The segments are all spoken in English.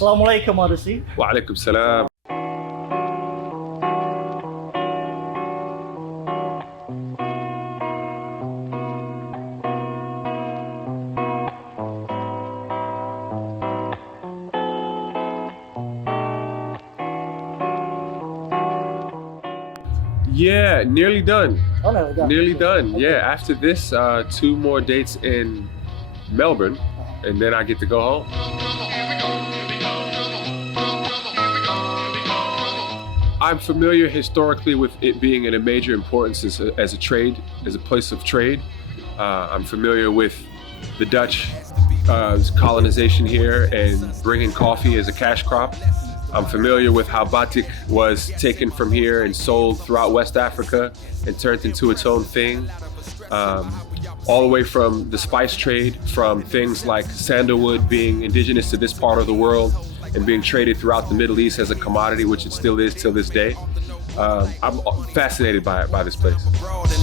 Assalamualaikum, Oddisee. وعليكم السلام. Yeah, nearly done. Oh no, got Nearly it. done. Okay. Yeah, after this, two more dates in Melbourne, and then I get to go home. I'm familiar historically with it being in a major importance as a trade, as a place of trade. I'm familiar with the Dutch colonization here and bringing coffee as a cash crop. I'm familiar with how batik was taken from here and sold throughout West Africa and turned into its own thing. All the way from the spice trade, from things like sandalwood being indigenous to this part of the world and being traded throughout the Middle East as a commodity, which it still is till this day. I'm fascinated by this place.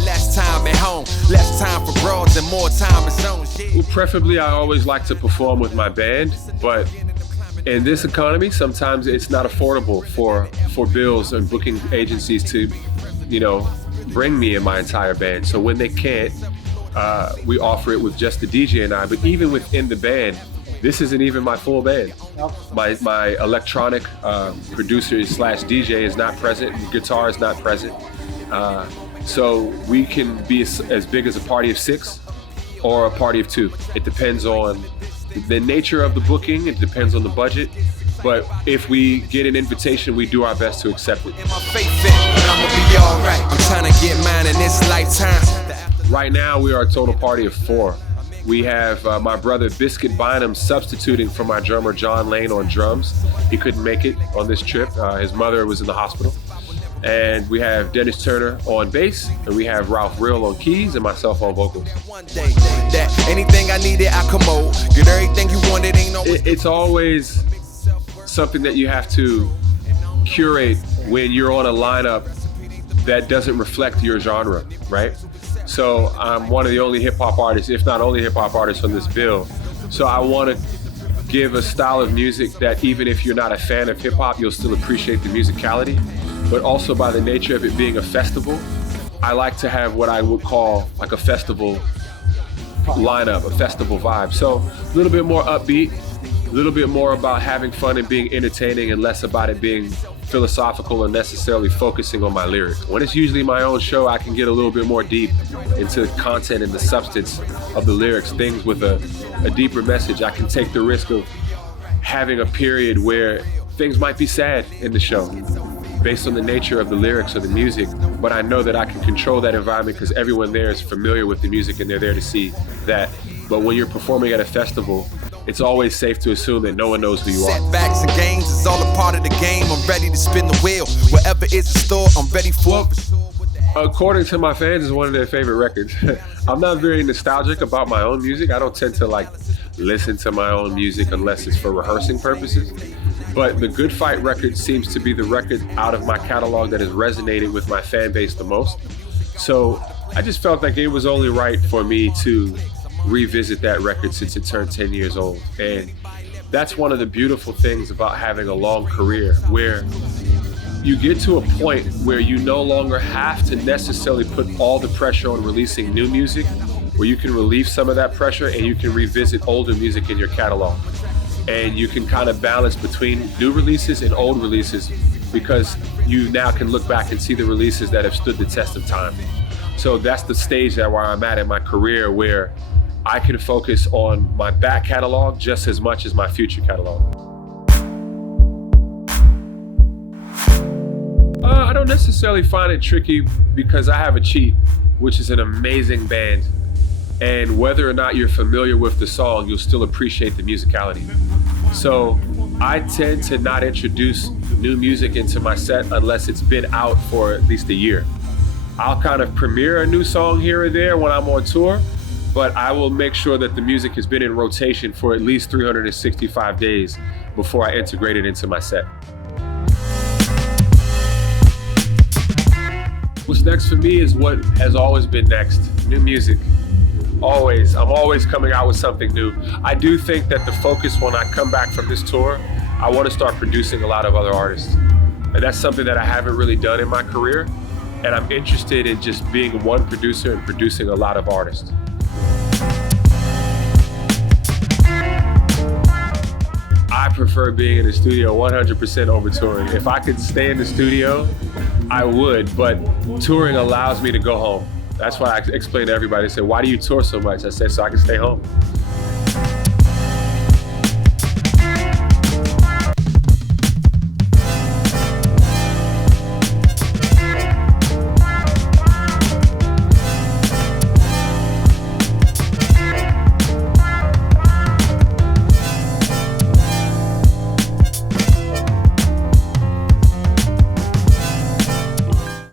Less time at home, less time for broads and more time at zones. Well, preferably, I always like to perform with my band, but in this economy, sometimes it's not affordable for bills and booking agencies to, bring me and my entire band. So when they can't, we offer it with just the DJ and I. But even within the band, this isn't even my full band. My electronic producer slash DJ is not present. Guitar is not present. So we can be as big as a party of 6 or a party of 2. It depends on the nature of the booking. It depends on the budget. But if we get an invitation, we do our best to accept it. Right now, we are a total party of 4. We have my brother Biscuit Bynum substituting for my drummer John Lane on drums. He couldn't make it on this trip. His mother was in the hospital. And we have Dennis Turner on bass, and we have Ralph Rill on keys, and myself on vocals. Anything I needed, I commode. Get everything you wanted, ain't no. It's always something that you have to curate when you're on a lineup that doesn't reflect your genre, right? So I'm one of the only hip hop artists, if not only hip hop artists on this bill. So I want to give a style of music that even if you're not a fan of hip hop, you'll still appreciate the musicality. But also by the nature of it being a festival, I like to have what I would call like a festival lineup, a festival vibe. So a little bit more upbeat, a little bit more about having fun and being entertaining and less about it being philosophical or necessarily focusing on my lyrics. When it's usually my own show, I can get a little bit more deep into the content and the substance of the lyrics, things with a deeper message. I can take the risk of having a period where things might be sad in the show based on the nature of the lyrics or the music, but I know that I can control that environment because everyone there is familiar with the music and they're there to see that. But when you're performing at a festival, it's always safe to assume that no one knows who you are. Setbacks and games is all a part of the game. I'm ready to spin the wheel. Whatever is in store, I'm ready for it. According to my fans, it's one of their favorite records. I'm not very nostalgic about my own music. I don't tend to listen to my own music unless it's for rehearsing purposes. But the Good Fight record seems to be the record out of my catalog that has resonated with my fan base the most. So I just felt like it was only right for me to revisit that record since it turned 10 years old. And that's one of the beautiful things about having a long career, where you get to a point where you no longer have to necessarily put all the pressure on releasing new music, where you can relieve some of that pressure and you can revisit older music in your catalog. And you can kind of balance between new releases and old releases because you now can look back and see the releases that have stood the test of time. So that's the stage that where I'm at in my career, where I can focus on my back catalog just as much as my future catalog. I don't necessarily find it tricky because I have a cheat, which is an amazing band. And whether or not you're familiar with the song, you'll still appreciate the musicality. So I tend to not introduce new music into my set unless it's been out for at least a year. I'll kind of premiere a new song here or there when I'm on tour, but I will make sure that the music has been in rotation for at least 365 days before I integrate it into my set. What's next for me is what has always been next, new music. Always. I'm always coming out with something new. I do think that the focus when I come back from this tour I want to start producing a lot of other artists. And that's something that I haven't really done in my career. And I'm interested in just being one producer and producing a lot of artists. I prefer being in the studio 100% over touring. If I could stay in the studio, I would, but touring allows me to go home. That's why I explain to everybody, they say, why do you tour so much? I say, so I can stay home.